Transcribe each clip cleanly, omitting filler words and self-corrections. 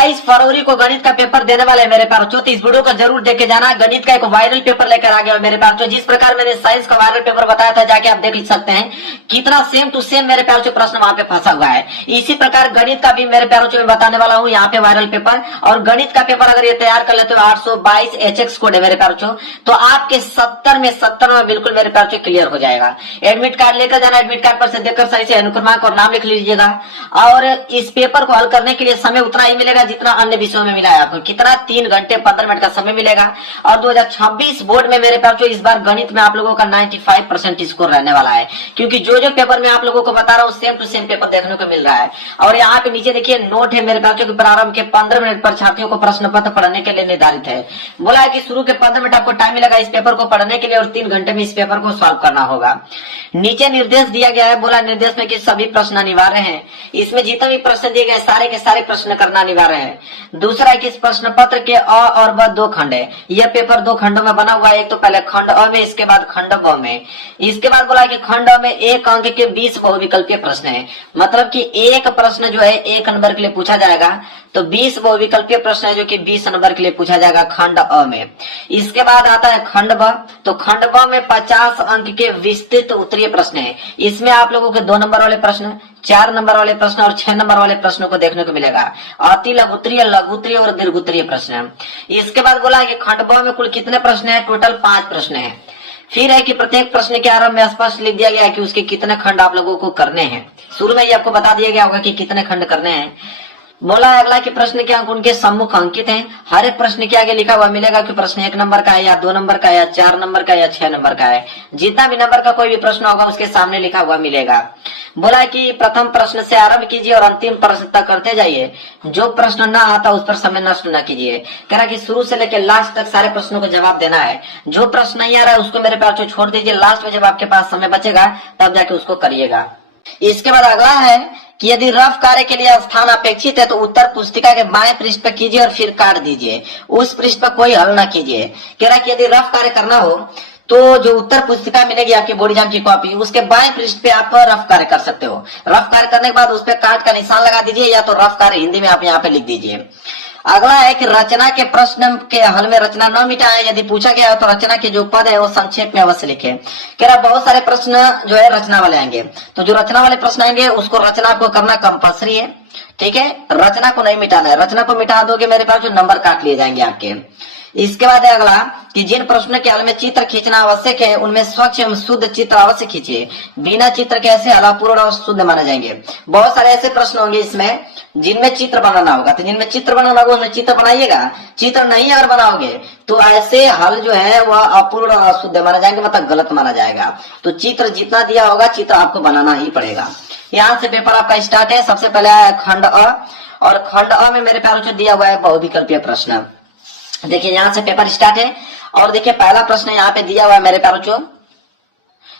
22 फरवरी को गणित का पेपर देने वाले मेरे पास तो इस वीडियो को जरूर देख के जाना। गणित का एक वायरल पेपर लेकर आ गया मेरे पास। तो जिस प्रकार मैंने साइंस का वायरल पेपर बताया था, जाके आप देख सकते हैं कितना सेम टू सेम मेरे प्यारों से प्रश्न वहां पे फंसा हुआ है। इसी प्रकार गणित का भी मेरे प्यारों से मैं बताने वाला हूँ यहाँ पे वायरल पेपर। और गणित का पेपर अगर ये तैयार कर लेते हो 822 HX कोड है मेरे प्यारों, तो आपके 70 में बिल्कुल मेरे प्यारों से क्लियर हो जाएगा। एडमिट कार्ड लेकर जाना, एडमिट कार्ड पर से देखकर सही से अनुक्रमांक और नाम लिख लीजिएगा। और इस पेपर को हल करने के लिए समय उतना ही मिलेगा जितना अन्य विषयों में मिला है आपको। कितना 3 घंटे 15 मिनट का समय मिलेगा। और 2026 बोर्ड में मेरे पास इस बार गणित में आप लोगों का 95% स्कोर रहने वाला है, क्योंकि जो पेपर मैं आप लोगों को बता रहा हूँ सेम टू सेम पेपर देखने को मिल रहा है। और यहाँ पे नीचे देखिए नोट है मेरे पास कि प्रारंभ के 15 मिनट पर छात्रियों को प्रश्न पत्र पढ़ने के लिए निर्धारित है। बोला है कि शुरू के 15 मिनट आपको टाइम मिलेगा इस पेपर को पढ़ने के लिए और 3 घंटे में इस पेपर को सॉल्व करना होगा। नीचे निर्देश दिया गया है, बोला निर्देश में कि सभी प्रश्न अनिवार्य हैं। इसमें जितने भी प्रश्न दिए गए सारे के सारे प्रश्न करना अनिवार्य है। दूसरा कि इस प्रश्न पत्र के अ और ब 2 खंड है। यह पेपर 2 खंडों में बना हुआ है। एक तो पहले खंड अ में, इसके बाद खंड ब में। इसके बाद बोला कि खंड अ में 1 अंक के 20 बहुविकल्पीय प्रश्न है। मतलब कि एक प्रश्न जो है 1 नंबर के लिए पूछा जाएगा, तो 20 बहुविकल्पीय प्रश्न है जो कि 20 नंबर के लिए पूछा जाएगा खंड अ में। इसके बाद आता है खंड ब। तो खंड ब में 50 अंक के विस्तृत उत्तरीय प्रश्न है। इसमें आप लोगों के 2 नंबर वाले प्रश्न, 4 नंबर वाले प्रश्न और 6 नंबर वाले प्रश्नों को देखने को मिलेगा। अति लघुत्तरीय, लघुत्तरीय और दीर्घोत्तरीय प्रश्न। इसके बाद बोला कि खंड ब में कुल कितने प्रश्न है? टोटल 5 प्रश्न है। फिर है कि प्रत्येक प्रश्न के आरंभ में स्पष्ट लिख दिया गया है कि उसके कितने खंड आप लोगों को करने हैं। शुरू में ही आपको बता दिया गया होगा कि कितने खंड करने हैं। बोला अगला कि प्रश्न के अंक उनके सम्मुख अंकित हैं। हर एक प्रश्न के आगे लिखा हुआ मिलेगा कि प्रश्न 1 नंबर का है या 2 नंबर का है या 4 नंबर का है या 6 नंबर का है। जितना भी नंबर का कोई भी प्रश्न होगा उसके सामने लिखा हुआ मिलेगा। बोला कि प्रथम प्रश्न से आरंभ कीजिए और अंतिम प्रश्न तक करते जाइए। जो प्रश्न ना आता उस पर समय नष्ट न कीजिए। कह रहा कि शुरू से लेकर लास्ट तक सारे प्रश्नों को जवाब देना है। जो प्रश्न नहीं आ रहा है उसको मेरे पास छोड़ दीजिए। लास्ट में जब आपके पास समय बचेगा तब जाके उसको करिएगा। इसके बाद अगला है कि यदि रफ कार्य के लिए स्थान अपेक्षित है तो उत्तर पुस्तिका के बाएं पृष्ठ पर कीजिए और फिर काट दीजिए। उस पृष्ठ पर कोई हल ना कीजिए। कह रहा कि यदि रफ कार्य करना हो तो जो उत्तर पुस्तिका मिलेगी आपकी बोर्ड एग्जाम की कॉपी, उसके बाएं पृष्ठ पे आप रफ कार्य कर सकते हो। रफ कार्य करने के बाद उस पर काट का निशान लगा दीजिए, या तो रफ कार्य हिंदी में आप यहाँ पे लिख दीजिए। अगला है कि रचना के प्रश्न के हल में रचना न मिटाएं। यदि पूछा गया तो रचना के जो पद है वो संक्षेप में अवश्य लिखें। कह रहा बहुत सारे प्रश्न जो है रचना वाले आएंगे, तो जो रचना वाले प्रश्न आएंगे उसको रचना को करना कंपल्सरी है। ठीक है, रचना को नहीं मिटाना है। रचना को मिटा दोगे मेरे पास जो नंबर काट लिए जाएंगे आपके। इसके बाद है अगला कि जिन प्रश्नों के हल में चित्र खींचना आवश्यक है उनमें स्वच्छ एवं शुद्ध चित्र अवश्य खींचिए। बिना चित्र के ऐसे हल अपूर्ण और शुद्ध माने जाएंगे। बहुत सारे ऐसे प्रश्न होंगे इसमें जिनमें चित्र बनाना होगा, तो जिनमें चित्र बनाना होगा उनमें चित्र बनाइएगा। चित्र नहीं अगर बनाओगे तो ऐसे हल जो है वह अपूर्ण और अशुद्ध माने जाएंगे, मतलब गलत माना जाएगा। तो चित्र जितना दिया होगा चित्र आपको बनाना ही पड़ेगा। यहाँ से पेपर आपका स्टार्ट है। सबसे पहले आया खंड अ, और खंड अ में मेरे प्यारों से दिया हुआ है बहुविकल्पीय प्रश्न। देखिए यहाँ से पेपर स्टार्ट है और देखिए पहला प्रश्न यहाँ पे दिया हुआ है मेरे प्यारों।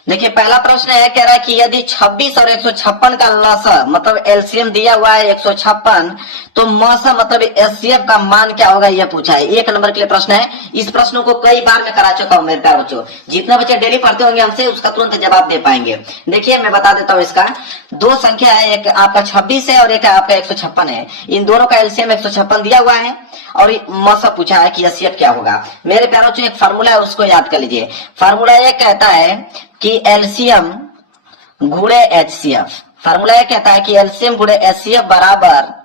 देखिए पहला प्रश्न है, कह रहा है कि यदि 26 और 156 का लसा मतलब एलसीएम दिया हुआ है 156, तो मौसा मतलब एचसीएफ का मान क्या होगा यह पूछा है। 1 नंबर के लिए प्रश्न है। इस प्रश्न को कई बार मैं करा चुका हूं मेरे प्यारे बच्चों। जितने बच्चे डेली पढ़ते होंगे हमसे उसका तुरंत जवाब दे पाएंगे। देखिए मैं बता देता हूँ। इसका 2 संख्या है, एक आपका 26 है और एक आपका 156 है। इन दोनों का एलसीएम 156 दिया हुआ है और मौसा पूछा है कि एचसीएफ क्या होगा। मेरे प्यारे बच्चों एक फार्मूला है उसको याद कर लीजिए। फार्मूला ये कहता है कि एलसीएम गुणे एचसीएफ। फार्मूला ये कहता है कि एलसीएम गुणे एचसीएफ बराबर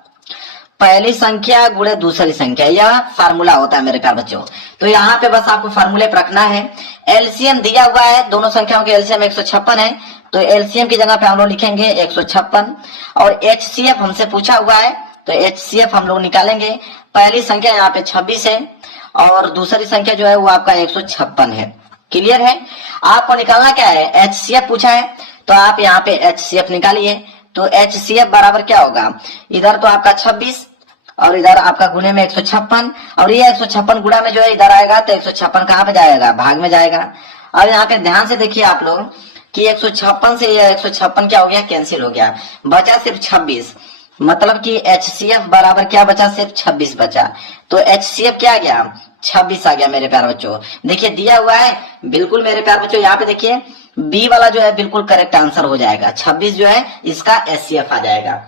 पहली संख्या गुणे दूसरी संख्या। यह फार्मूला होता है मेरे प्यारे बच्चों। तो यहाँ पे बस आपको फार्मूले पर रखना है। एलसीएम दिया हुआ है, दोनों संख्याओं के एलसीएम 156 है, तो एलसीएम की जगह पे हम लोग लिखेंगे 156। और एचसीएफ हमसे पूछा हुआ है तो एचसीएफ हम लोग निकालेंगे। पहली संख्या यहाँ पे 26 है और दूसरी संख्या जो है वो आपका 156 है। क्लियर है। आपको निकालना क्या है, एचसीएफ पूछा है तो आप यहाँ पे एचसीएफ निकालिए। तो एचसीएफ बराबर क्या होगा, इधर तो आपका 26 और इधर आपका गुणे में 156 और ये 156 गुणा में जो है इधर आएगा तो 156 कहाँ पे जाएगा, भाग में जाएगा। अब यहाँ पे ध्यान से देखिए आप लोग कि 156 से यह 156 क्या हो गया, कैंसिल हो गया, बचा सिर्फ 26। मतलब कि एचसीएफ बराबर क्या बचा, सिर्फ 26 बचा। तो एचसीएफ क्या आ गया, 26 आ गया मेरे प्यारे बच्चों। देखिए दिया हुआ है बिल्कुल मेरे प्यारे बच्चों। यहाँ पे देखिए बी वाला जो है बिल्कुल करेक्ट आंसर हो जाएगा। 26 जो है इसका एचसीएफ आ जाएगा।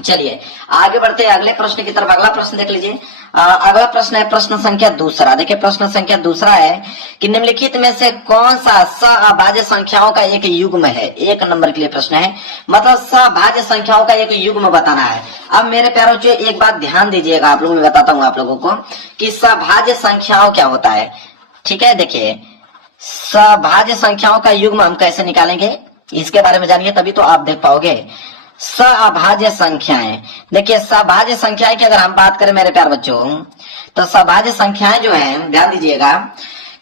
चलिए आगे बढ़ते हैं अगले प्रश्न की तरफ। अगला प्रश्न देख लीजिए। अगला प्रश्न है प्रश्न संख्या दूसरा। देखिए प्रश्न संख्या दूसरा है कि निम्नलिखित में से कौन सा सअभाज्य संख्याओं का एक युग्म है। एक नंबर के लिए प्रश्न है, मतलब सअभाज्य संख्याओं का एक युग्म बताना है। अब मेरे प्यारों जो एक बात ध्यान दीजिएगा, आप लोगों मैं बताता हूँ आप लोगों को कि सअभाज्य संख्याओं क्या होता है। ठीक है, देखिए सअभाज्य संख्याओं का युग्म हम कैसे निकालेंगे इसके बारे में जानिए, तभी तो आप देख पाओगे। सअभाज्य संख्याएं, देखिए सअभाज्य संख्याएं की अगर हम बात करें मेरे प्यार बच्चों, तो सअभाज्य संख्याएं जो है ध्यान दीजिएगा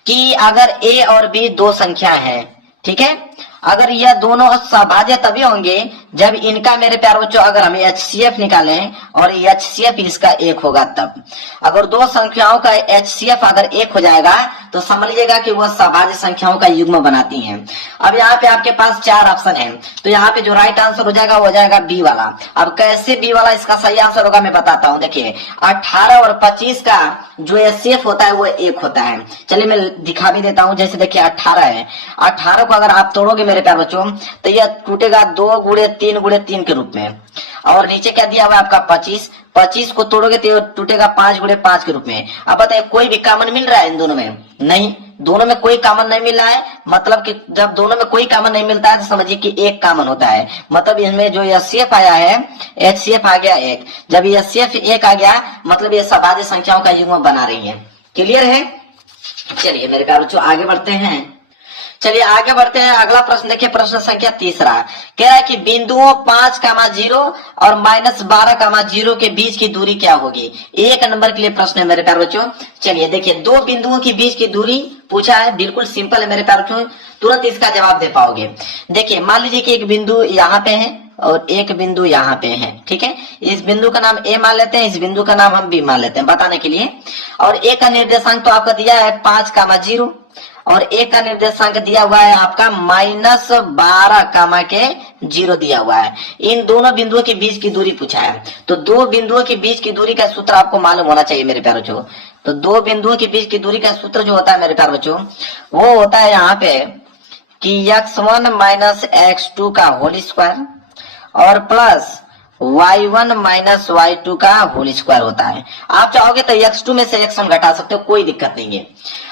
कि अगर a और b दो संख्या है, ठीक है, अगर यह दोनों सअभाज्य तभी होंगे जब इनका मेरे प्यार बच्चों अगर हम HCF निकालें और HCF इसका एक होगा तब। अगर दो संख्याओं का HCF अगर एक हो जाएगा तो समझ लीजिएगा कि वह सअभाज्य संख्याओं का युग्म बनाती हैं। अब यहाँ पे आपके पास चार ऑप्शन है, तो यहाँ पे जो राइट आंसर हो जाएगा वो हो जाएगा बी वाला। अब कैसे बी वाला इसका सही आंसर होगा मैं बताता हूँ। देखिए 18 और 25 का जो HCF होता है वो एक होता है। चलिए मैं दिखा भी देता हूँ। जैसे देखिए 18 है, 18 को अगर आप तोड़ोगे मेरे प्यार बच्चों तो यह टूटेगा 2 गुणे 3 गुणे 3 के रूप में। और नीचे क्या दिया हुआ है आपका 25, 25 को तोड़ोगे तो यह टूटेगा 5 गुणे 5 के रूप में। अब बताइए कोई भी कॉमन मिल रहा है इन दोनों में? नहीं, दोनों में कोई कॉमन नहीं मिल रहा है। मतलब कि जब दोनों में कोई कॉमन नहीं मिलता है तो समझिए कि एक कॉमन होता है। मतलब इनमें जो HCF आया है, HCF आ गया एक। जब HCF एक आ गया मतलब ये सअभाज्य संख्याओं का युग्म बना रही है। क्लियर है? चलिए मेरे प्यारे बच्चों आगे बढ़ते हैं। चलिए आगे बढ़ते हैं। अगला प्रश्न देखिए प्रश्न संख्या तीसरा कह रहा है कि बिंदुओं 5,0 और -12,0 के बीच की दूरी क्या होगी। एक नंबर के लिए प्रश्न है मेरे प्यारे बच्चों। चलिए देखिए दो बिंदुओं के बीच की दूरी पूछा है, बिल्कुल सिंपल है मेरे प्यारे बच्चों, तुरंत इसका जवाब दे पाओगे। देखिए मान लीजिए कि एक बिंदु यहाँ पे है और एक बिंदु यहाँ पे है, ठीक है। इस बिंदु का नाम A मान लेते हैं, इस बिंदु का नाम हम B मान लेते हैं बताने के लिए। और A का निर्देशांक तो आपका दिया है 5,0 और एक का निर्देशांक दिया हुआ है आपका -12,0 दिया हुआ है। इन दोनों बिंदुओं के बीच की दूरी पूछा है, तो दो बिंदुओं के बीच की दूरी का सूत्र आपको मालूम होना चाहिए मेरे प्यारे बच्चों। तो दो बिंदुओं के बीच की दूरी का सूत्र जो होता है मेरे प्यारे बच्चों वो होता है यहाँ पे कि x1 - x2 का होल स्क्वायर और प्लस y1 - y2 का होल स्क्वायर होता है। आप चाहोगे तो x2 में से x1 घटा सकते हो, कोई दिक्कत नहीं है।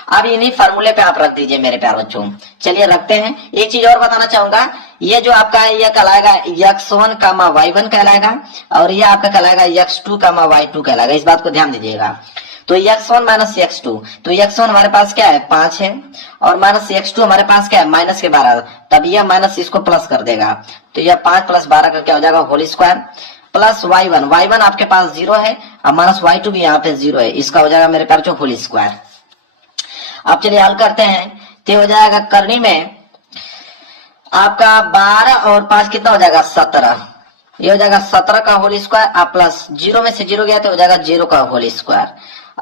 अब इन्हीं फार्मूले पे आप रख दीजिए मेरे प्यारे बच्चों। चलिए रखते हैं। एक चीज और बताना चाहूंगा, ये जो आपका है यह कहलाएगा x1, y1 कहलाएगा और ये आपका कहलाएगा x2, y2 कहलाएगा। इस बात को ध्यान दीजिएगा। तो x1 - x2, तो x1 हमारे पास क्या है 5 है और -x2 हमारे पास क्या है -12, तब यह माइनस इसको प्लस कर देगा। तो यह 5 + 12 का क्या हो जाएगा होल स्क्वायर प्लस y1 आपके पास 0 है और -y2 भी यहाँ पे 0 है, इसका हो जाएगा मेरे प्यारे बच्चों होल स्क्वायर। अब चलिए हल करते हैं। तो हो जाएगा करनी में आपका 12 और 5 कितना हो जाएगा 17, ये हो जाएगा 17 का होल स्क्वायर प्लस 0 में से 0 गया तो हो जाएगा 0 का होल स्क्वायर।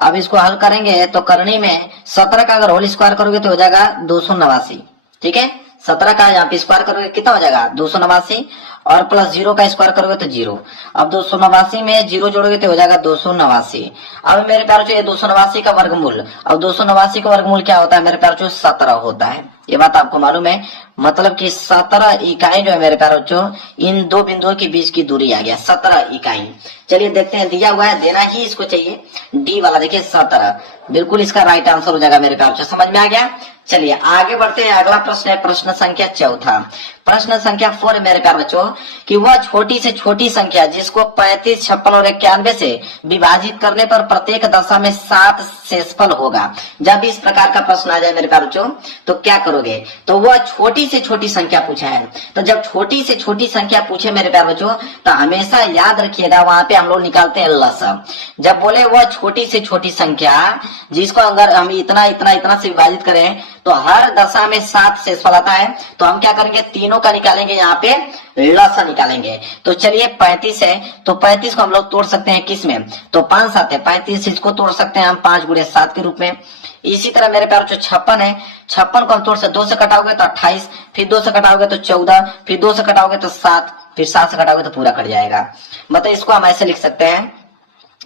अब इसको हल करेंगे तो करनी में 17 का अगर होल स्क्वायर करोगे तो हो जाएगा 289, ठीक है। 17 का यहाँ पे स्क्वायर करोगे कितना हो जाएगा 289 और प्लस 0 का स्क्वायर करोगे तो 0। अब 289 में 0 जोड़ोगे तो हो जाएगा 289। अब मेरे प्यारे बच्चों ये 289 का वर्गमूल, अब 289 का वर्गमूल क्या होता है मेरे प्यारे बच्चों 17 होता है। ये बात आपको मालूम है। मतलब कि 17 इकाई जो है मेरे प्यारे बच्चों इन दो बिंदुओं के बीच की दूरी आ गया 17 इकाई। चलिए देखते हैं, दिया हुआ है, देना ही इसको चाहिए डी वाला। देखिए 17 बिल्कुल इसका राइट आंसर हो जाएगा मेरे प्यारे बच्चों। समझ में आ गया? चलिए आगे बढ़ते हैं। अगला प्रश्न है प्रश्न संख्या चौथा। प्रश्न संख्या 4 मेरे प्यारे बच्चों कि वह छोटी से छोटी संख्या जिसको 35, 56 और 91 से विभाजित करने पर प्रत्येक दशा में 7 शेषफल होगा। जब इस प्रकार का प्रश्न आ जाए मेरे प्यारे बच्चों तो क्या करोगे। तो वह छोटी से छोटी संख्या पूछा है, तो जब छोटी से छोटी संख्या पूछे मेरे प्यारे बच्चों तो हमेशा याद रखिएगा वहां पे हम लोग निकालते हैं लसम। जब बोले वह छोटी से छोटी संख्या जिसको अगर हम इतना इतना इतना से विभाजित करें तो हर दशा में 7 शेषफल आता है, तो हम क्या करेंगे तीनों का निकालेंगे, यहाँ पे लसा निकालेंगे। तो चलिए 35 है तो 35 को हम लोग तोड़ सकते हैं किस में, तो 5 7 है 35, इसको तोड़ सकते हैं हम 5 × 7 के रूप में। इसी तरह मेरे प्यार जो 56 है, 56 को हम तोड़ सकते 2 से कटाओगे तो 28, फिर 2 से कटाओगे तो 14, फिर 2 से कटाओगे तो 7, फिर 7 से कटाओगे तो पूरा कट जाएगा। मतलब इसको हम ऐसे लिख सकते हैं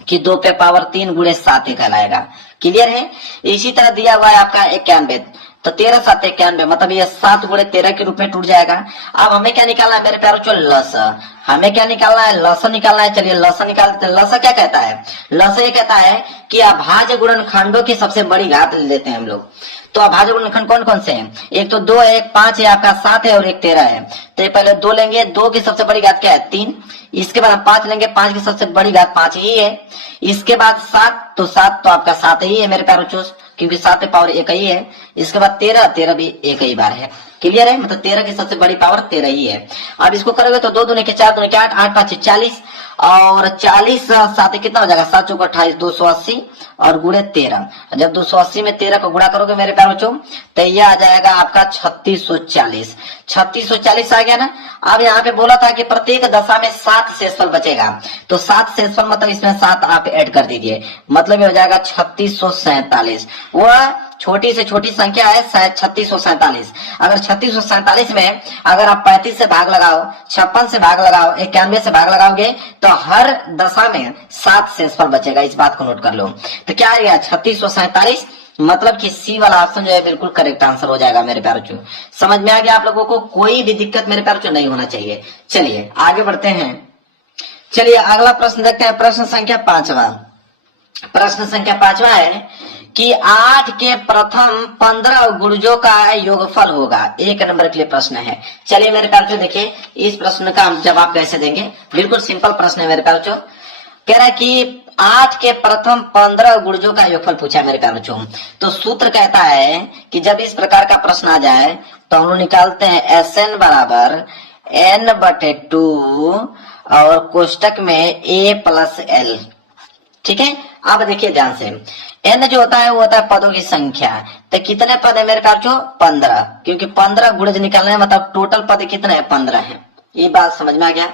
कि 2 पे पावर 3 × 7 कहलाएगा। क्लियर है? इसी तरह दिया हुआ है आपका 91, तो 13 7 91, मतलब ये 7 गुणे 13 के रूप में टूट जाएगा। अब हमें क्या निकालना है मेरे प्यारों चो, लसा। हमें क्या निकालना है, लसा निकालना है। चलिए लसा निकालते हैं। लसा क्या कहता है, लसा ये कहता है कि अभाज्य गुणनखंडों की सबसे बड़ी घात लेते हैं हम लोग। तो अभाज्य गुणनखंड कौन कौन से हैं, एक तो 2 है, एक 5 है, आपका 7 है और एक 13 है। तो ये पहले 2 लेंगे, 2 की सबसे बड़ी घात क्या है 3। इसके बाद हम 5 लेंगे, 5 की सबसे बड़ी घात 5 ही है। इसके बाद 7, तो 7 तो आपका 7 ही है मेरे प्यारों चूस, क्योंकि 7 पावर 1 ही है। इसके बाद 13 भी 1 ही बार है। क्लियर है, मतलब 13 की सबसे बड़ी पावर 13 ही है। अब इसको करोगे तो 2 दूने के 4, दूने के 8, 8 5 40 और 40 7 कितना हो जाएगा, 7 चौक 28, 280 और गुणे 13। जब 280 में 13 को गुणा करोगे मेरे प्यारों बच्चों तो यह आ जाएगा आपका 3640। 3640 आ गया ना। अब यहाँ पे बोला था कि प्रत्येक दशा में 7 शेषफल बचेगा, तो 7 शेषफल मतलब इसमें 7 आप ऐड कर दीजिए, मतलब ये हो जाएगा 3647। वह छोटी से छोटी संख्या है शायद 3647। अगर 3647 में अगर आप 35 से भाग लगाओ, 56 से भाग लगाओ, 91 से भाग लगाओगे तो हर दशा में 7 शेषफल बचेगा। इस बात को नोट कर लो। तो क्या आ गया 3647, मतलब कि सी वाला ऑप्शन जो है बिल्कुल करेक्ट आंसर हो जाएगा मेरे प्यारों चो। समझ में आ गया आप लोगों को, कोई भी दिक्कत मेरे प्यारों चो नहीं होना चाहिए। चलिए आगे बढ़ते हैं। चलिए अगला प्रश्न देखते हैं, प्रश्न संख्या 5वां। प्रश्न संख्या 5वां है कि 8 के प्रथम 15 गुणजों का योगफल होगा। 1 नंबर के लिए प्रश्न है। चलिए मेरे प्यारों देखिए इस प्रश्न का हम जवाब कैसे देंगे। बिल्कुल सिंपल प्रश्न है मेरे प्यारों। कह रहा है कि 8 के प्रथम 15 गुणजों का योगफल पूछा है मेरे प्यारों। तो सूत्र कहता है कि जब इस प्रकार का प्रश्न आ जाए तो हम लोग निकालते हैं SN बराबर n/2 और कोष्टक में a + l। ठीक है, अब देखिए ध्यान से, n जो होता है वो होता है पदों की संख्या। तो कितने पद है मेरे प्यारों 15, क्योंकि 15 गुणज निकालना है, मतलब टोटल पद कितने हैं 15 है। ये बात समझ में आ गया।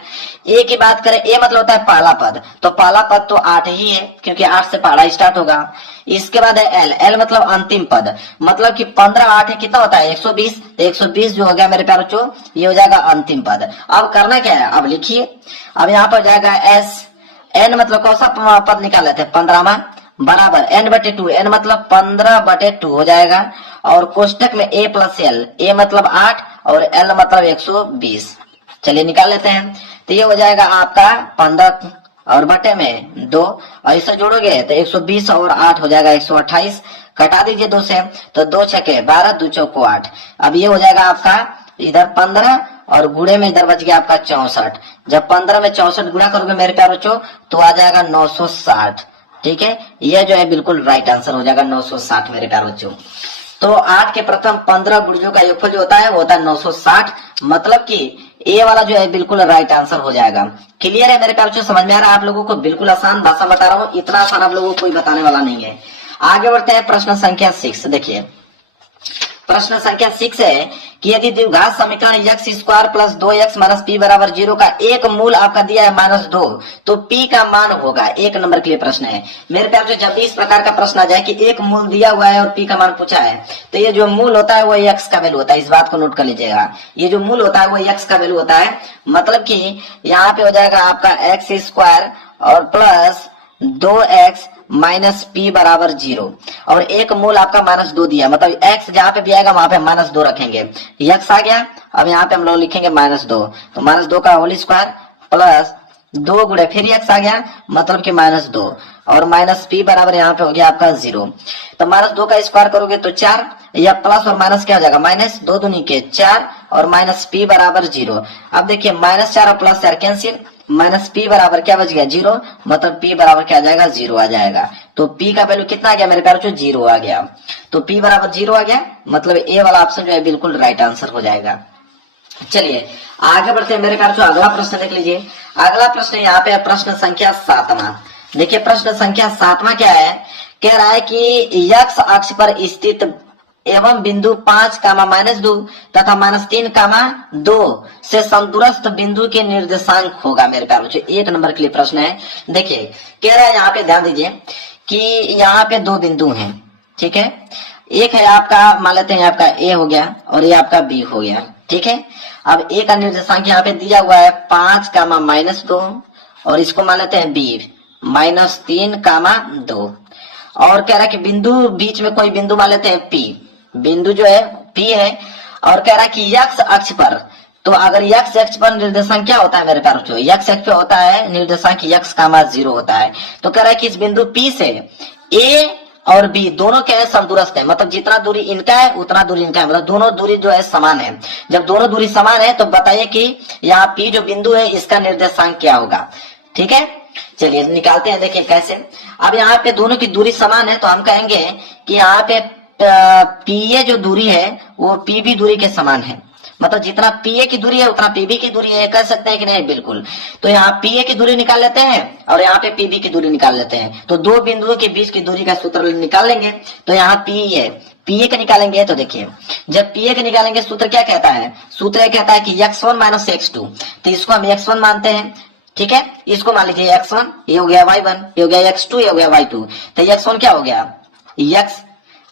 ए की बात करें, ए मतलब होता है पहला पद, तो पहला पद तो 8 ही है, क्योंकि 8 से पहला स्टार्ट होगा। इसके बाद है एल, एल मतलब अंतिम पद, मतलब कि 15 8 है कितना होता है 120। तो 120 जो हो गया मेरे प्यारों ये हो जाएगा अंतिम पद। अब करना क्या है, अब लिखिए, अब यहाँ पर जाएगा एस, एन मतलब कौन सा पद निकाल लेते हैं 15वां, बराबर n/2, n मतलब 15/2 हो जाएगा और कोष्टक में a + l, a मतलब 8 और l मतलब 120। चलिए निकाल लेते हैं। तो ये हो जाएगा आपका 15 और बटे में 2 और इसे जोड़ोगे तो 120 और 8 हो जाएगा 128। कटा दीजिए 2 से, तो 2 छके 12, 2 चौको 8। अब ये हो जाएगा आपका इधर 15 और गुणे में इधर बच गया आपका 64। जब 15 में 64 गुणा करोगे मेरे प्यारों तो आ जाएगा 960। ठीक है, यह जो है बिल्कुल राइट आंसर हो जाएगा 960 मेरे प्यारों। तो 8 के प्रथम 15 गुणजों का योगफल जो होता है वो होता है 960, मतलब कि ए वाला जो है बिल्कुल राइट आंसर हो जाएगा। क्लियर है मेरे प्यारों, समझ में आ रहा है आप लोगों को। बिल्कुल आसान भाषा बता रहा हूँ, इतना आसान आप लोगों को कोई बताने वाला नहीं है। आगे बढ़ते हैं प्रश्न संख्या 6। देखिए प्रश्न संख्या 6 है कि यदि द्विघात समीकरण x² + 2x - p = 0 का एक मूल आपका दिया है -2, तो p का मान होगा। 1 नंबर के लिए प्रश्न है मेरे प्यार। जब भी इस प्रकार का प्रश्न आ जाए कि एक मूल दिया हुआ है और p का मान पूछा है, तो ये जो मूल होता है वो x का वैल्यू होता है। इस बात को नोट कर लीजिएगा, ये जो मूल होता है वो x का वैल्यू होता है, मतलब कि यहाँ पे हो जाएगा आपका x² और प्लस 2x - p = 0 और एक मूल आपका -2 दिया, मतलब x जहां पे भी आएगा वहां पे -2 रखेंगे। x आ गया, अब यहाँ पे हम लोग लिखेंगे -2, तो -2 का होल स्क्वायर प्लस 2 गुणे फिर x आ गया, मतलब कि -2 और -p बराबर यहाँ पे हो गया आपका 0। तो -2 का स्क्वायर करोगे तो 4, या प्लस और माइनस क्या हो जाएगा -2 दूनी के 4 और -p = 0। अब देखिए -4 और +4 कैंसिल, -p बराबर क्या बच गया 0, मतलब p बराबर क्या आ जाएगा 0 आ जाएगा। तो p का वैल्यू कितना आ गया मेरे प्यारों 0 आ गया। तो p बराबर 0 आ गया, मतलब ए वाला ऑप्शन जो है बिल्कुल राइट आंसर हो जाएगा। चलिए आगे बढ़ते हैं मेरे प्यारों। अगला प्रश्न देख लीजिए। अगला प्रश्न यहाँ पे प्रश्न संख्या 7वां। देखिए प्रश्न संख्या 7वां क्या है, कह रहा है कि x अक्ष पर स्थित एवं बिंदु 5, -2 तथा -3, 2 से समदूरस्थ बिंदु के निर्देशांक होगा मेरे प्यारों। 1 नंबर के लिए प्रश्न है। देखिए कह रहा है यहाँ पे ध्यान दीजिए कि यहाँ पे 2 बिंदु हैं, ठीक है। एक है आपका, मान लेते हैं आपका ए हो गया और ये आपका बी हो गया, ठीक है। अब ए का निर्देशांक यहाँ पे दिया हुआ है 5, -2 और इसको मान लेते हैं बी -3, 2 और कह रहा है कि बिंदु बीच में कोई बिंदु मान लेते हैं पी, बिंदु जो है P है और कह रहा है कि x अक्ष पर, तो अगर x अक्ष पर निर्देशांक क्या होता है मेरे पास बच्चों, x अक्ष पे होता है निर्देशांक x, 0 होता है। तो कह रहा है कि इस बिंदु P से A और B दोनों क्या है समदूरस्थ है, मतलब जितना दूरी इनका है उतना दूरी इनका है, मतलब दोनों दूरी जो है समान है। जब दोनों दूरी समान है तो बताइए कि यहाँ P जो बिंदु है इसका निर्देशांक क्या होगा। ठीक है, चलिए निकालते हैं, देखिए कैसे। अब यहाँ पे दोनों की दूरी समान है तो हम कहेंगे कि यहाँ पे PA जो दूरी है वो PB दूरी के समान है, मतलब जितना PA की दूरी है उतना PB की दूरी है, कह सकते हैं कि नहीं, बिल्कुल। तो यहाँ PA की दूरी निकाल लेते हैं और यहाँ पे PB की दूरी निकाल लेते हैं, तो दो बिंदुओं के बीच की दूरी का सूत्र निकाल लेंगे। तो यहाँ PA का निकालेंगे, तो देखिए जब PA का निकालेंगे सूत्र क्या कहता है, सूत्र यह कहता है कि x1 माइनस x2, तो इसको हम x1 मानते हैं। ठीक है, इसको मान लीजिए x1, ये हो गया y1, ये हो गया x2, ये हो गया y2। तो x1 क्या हो गया x,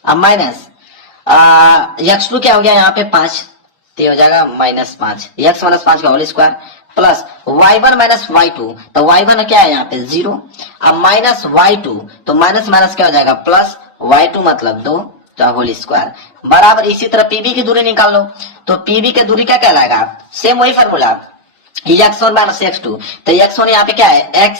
माइनस x2 क्या हो गया यहाँ पे 5, तो हो जाएगा -5, x माइनस 5 का whole square plus y1 minus y2, तो y1 क्या है यहाँ पे 0, अब माइनस y2, तो माइनस माइनस क्या हो जाएगा प्लस, y2 मतलब 2, तो होल स्क्वायर बराबर। इसी तरह PB की दूरी निकाल लो, तो PB की दूरी क्या कहलाएगा, सेम वही फॉर्मूला x1 माइनस x2, तो x1 यहाँ पे क्या है x,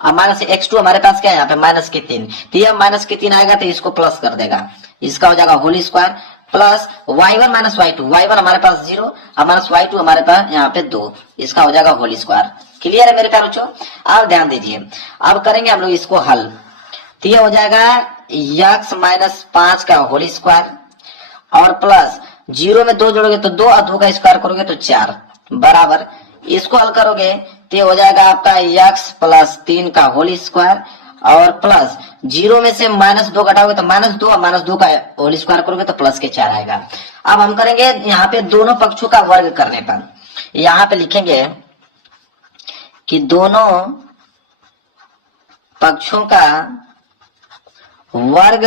और माइनस x2 हमारे पास क्या है यहाँ पे -3, तो ये -3 आएगा तो इसको प्लस कर देगा, इसका हो जाएगा whole square plus y1 minus y2, y1 हमारे पास 0 और माइनस y2 हमारे पास यहाँ पे 2, इसका हो जाएगा होल स्क्वायर। क्लियर है मेरे प्यारे बच्चों, अब ध्यान दीजिए, अब करेंगे हम लोग इसको हल, तो ये हो जाएगा x माइनस 5 का होल स्क्वायर और प्लस 0 में 2 जोड़ोगे तो 2 और 2 का स्क्वायर करोगे तो 4 बराबर, इसको हल करोगे तो हो जाएगा आपका x प्लस 3 का होल स्क्वायर और प्लस 0 में से -2 घटाओगे तो -2 और -2 का होल स्क्वायर करोगे तो प्लस के 4 आएगा। अब हम करेंगे यहाँ पे दोनों पक्षों का वर्ग करने पर, यहाँ पे लिखेंगे कि दोनों पक्षों का वर्ग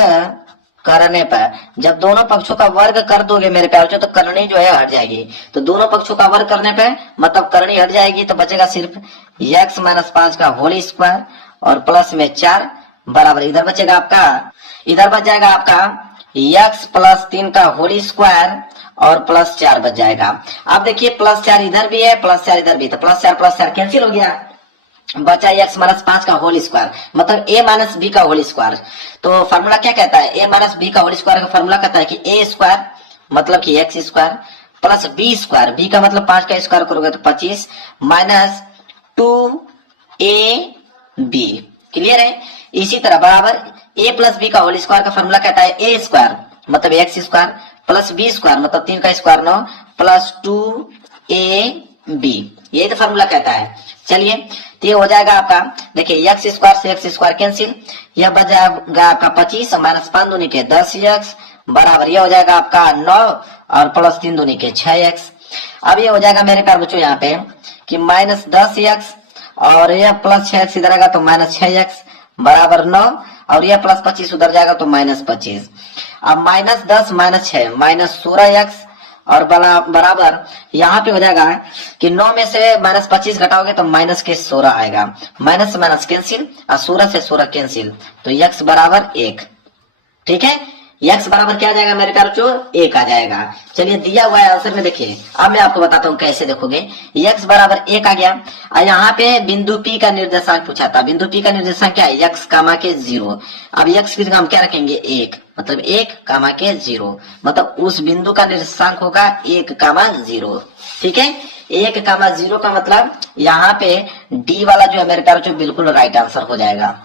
करने पर, जब दोनों पक्षों का वर्ग कर दोगे मेरे प्यारे बच्चों तो करनी जो है हट जाएगी, तो दोनों पक्षों का वर्ग करने पे मतलब करनी हट जाएगी, तो बचेगा सिर्फ x माइनस 5 का होल स्क्वायर और प्लस में 4 बराबर, इधर बचेगा आपका, इधर बच जाएगा आपका x प्लस 3 का होल स्क्वायर और प्लस 4 बच जाएगा। अब देखिए +4 इधर भी है, +4 इधर भी, तो +4 कैंसिल हो गया, बचा x माइनस 5 का होल स्क्वायर, मतलब a माइनस b का होल स्क्वायर। तो फार्मूला क्या कहता है, a माइनस b का होल स्क्वायर का फार्मूला कहता है कि a स्क्वायर मतलब कि x square plus b square, b का मतलब 5 का स्क्वायर करोगे तो 25 माइनस 2ab। क्लियर है, इसी तरह बराबर a प्लस b का होल स्क्वायर का फार्मूला कहता है a स्क्वायर मतलब x square plus b square मतलब 3 का स्क्वायर 9 प्लस 2ab, यही तो फार्मूला कहता है। चलिए तो ये हो जाएगा आपका, देखिए x स्क्वायर से x स्क्वायर कैंसिल, यह बच जाएगा आपका 25 माइनस 5 दूनी के 10x बराबर, ये हो जाएगा आपका 9 और प्लस 3 दूनी के 6x। अब ये हो जाएगा मेरे प्यारे बच्चों यहाँ पे कि माइनस 10x और यह प्लस 6x इधर आएगा तो माइनस 6x बराबर 9 और यह प्लस 25 उधर जाएगा तो माइनस 25। अब माइनस 10 माइनस 6 माइनस 16x और बराबर यहाँ पे हो जाएगा कि 9 में से माइनस 25 घटाओगे तो माइनस के 16 आएगा, माइनस से माइनस कैंसिल और 16 से 16 कैंसिल, तो x बराबर 1। ठीक है, x बराबर क्या आ जाएगा मेरे प्यारे बच्चों, 1 आ जाएगा। चलिए दिया हुआ है आंसर में, देखिए अब मैं आपको बताता हूँ कैसे देखोगे। x बराबर 1 आ गया और यहाँ पे बिंदु P का निर्देशांक पूछा था, बिंदु P का निर्देशांक क्या है, x कामा के 0। अब x की जगह हम क्या रखेंगे 1, मतलब 1 कामा के 0, मतलब उस बिंदु का निर्देशांक होगा 1 कामा 0। ठीक है, 1 कामा 0 का मतलब यहाँ पे D वाला जो है मेरे प्यारे बच्चों बिल्कुल राइट आंसर हो जाएगा।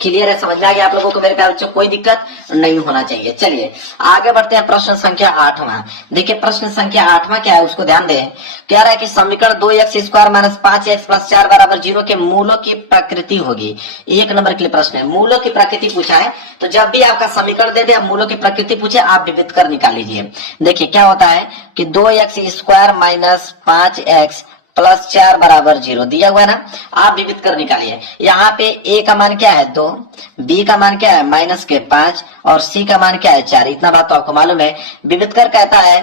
क्लियर है, समझ में आ गया आप लोगों को मेरे प्यारे बच्चों, कोई दिक्कत नहीं होना चाहिए। चलिए आगे बढ़ते हैं, प्रश्न संख्या 8वां। देखिए प्रश्न संख्या 8वां क्या है उसको ध्यान दें। कह रहा है कि समीकरण 2x square minus 5x plus 4 बराबर 0 के मूलों की प्रकृति होगी। 1 नंबर के लिए प्रश्न है, मूलों की प्रकृति पूछा है, तो जब भी आपका समीकरण दे दे मूलों की प्रकृति पूछे आप विविध कर निकाल लीजिए। देखिए क्या होता है कि 2x square minus 5x plus 4 बराबर 0 दिया हुआ है ना, आप विविध कर निकालिए। यहाँ पे a का मान क्या है 2, b का मान क्या है माइनस के 5 और c का मान क्या है 4, इतना बात तो आपको मालूम है। विविध कर कहता है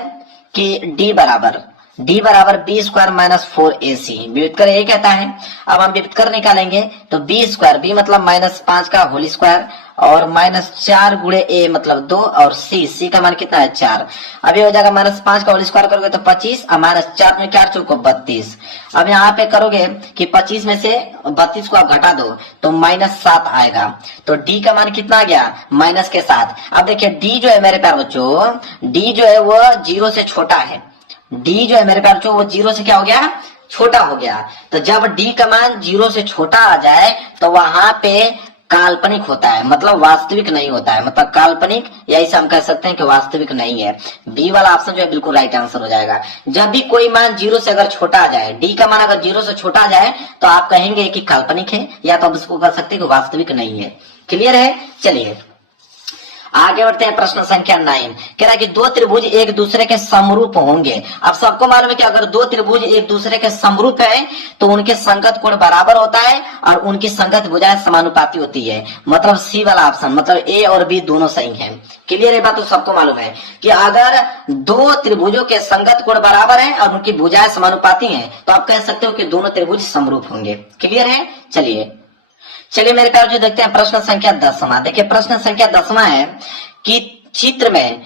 कि d बराबर डी बराबर बी स्क्वायर माइनस 4ac। व्युत्कर ये कहता है। अब हम व्युत्कर निकालेंगे तो बी स्क्वायर, बी मतलब -5 का होल स्क्वायर और -4 गुणे ए मतलब 2 और सी का मान कितना है 4। अब ये हो जाएगा -5 का होल स्क्वायर करोगे तो 25 और -4 में 4 चौको 32। अब यहाँ पे करोगे कि 25 में से 32 को आप घटा दो तो -7 आएगा। तो डी का मान कितना आ गया माइनस के साथ। अब देखिए डी जो है मेरे प्यार बच्चों, डी जो है वो 0 से छोटा है। डी जो है मेरे प्यार बच्चों वो 0 से क्या हो गया छोटा हो गया। तो जब डी का मान 0 से छोटा आ जाए तो वहां पे काल्पनिक होता है, मतलब वास्तविक नहीं होता है, मतलब काल्पनिक या इसे हम कह सकते हैं कि वास्तविक नहीं है। बी वाला ऑप्शन जो है बिल्कुल राइट आंसर हो जाएगा। जब भी कोई मान 0 से अगर छोटा आ जाए, डी का मान अगर 0 से छोटा आ जाए तो आप कहेंगे कि काल्पनिक है या तो आप इसको कह सकते हैं कि वास्तविक नहीं है। क्लियर है। चलिए आगे बढ़ते हैं। प्रश्न संख्या 9 कह रहा है कि दो त्रिभुज एक दूसरे के समरूप होंगे। अब सबको मालूम है कि अगर दो त्रिभुज एक दूसरे के समरूप है तो उनके संगत कोण बराबर होता है और उनकी संगत भुजाएं समानुपाती होती है। मतलब सी वाला ऑप्शन, मतलब ए और बी दोनों सही हैं। क्लियर है बात। तो सबको मालूम है कि अगर दो त्रिभुजों के संगत कोण बराबर है और उनकी भुजाएं समानुपाती हैं तो आप कह सकते हो कि दोनों त्रिभुज समरूप होंगे। क्लियर है। चलिए मेरे प्यार जो देखते हैं प्रश्न संख्या 10वां। देखिए प्रश्न संख्या 10वां है कि चित्र में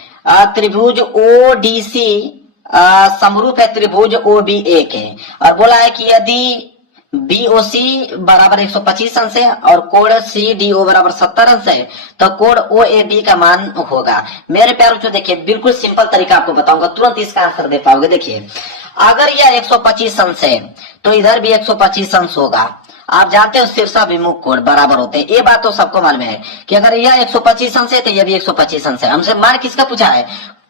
त्रिभुज ओडीसी समरूप है त्रिभुज ओबीए के और बोला है कि यदि बीओसी बराबर 125 अंश है और कोण सीडीओ बराबर 70 अंश है तो कोण ओएबी का मान होगा। मेरे प्यारों जो देखिए बिल्कुल सिंपल तरीका आपको बताऊंगा, तुरंत इसका आंसर दे पाओगे। देखिए अगर यह 125 अंश है तो इधर भी 125 अंश होगा। आप जानते हो शीर्षाभिमुख कोण बराबर होते हैं, ये बात तो सबको मालूम है कि अगर यह 125 अंश है तो यह भी 125 अंश है। हमसे मान किसका पूछा है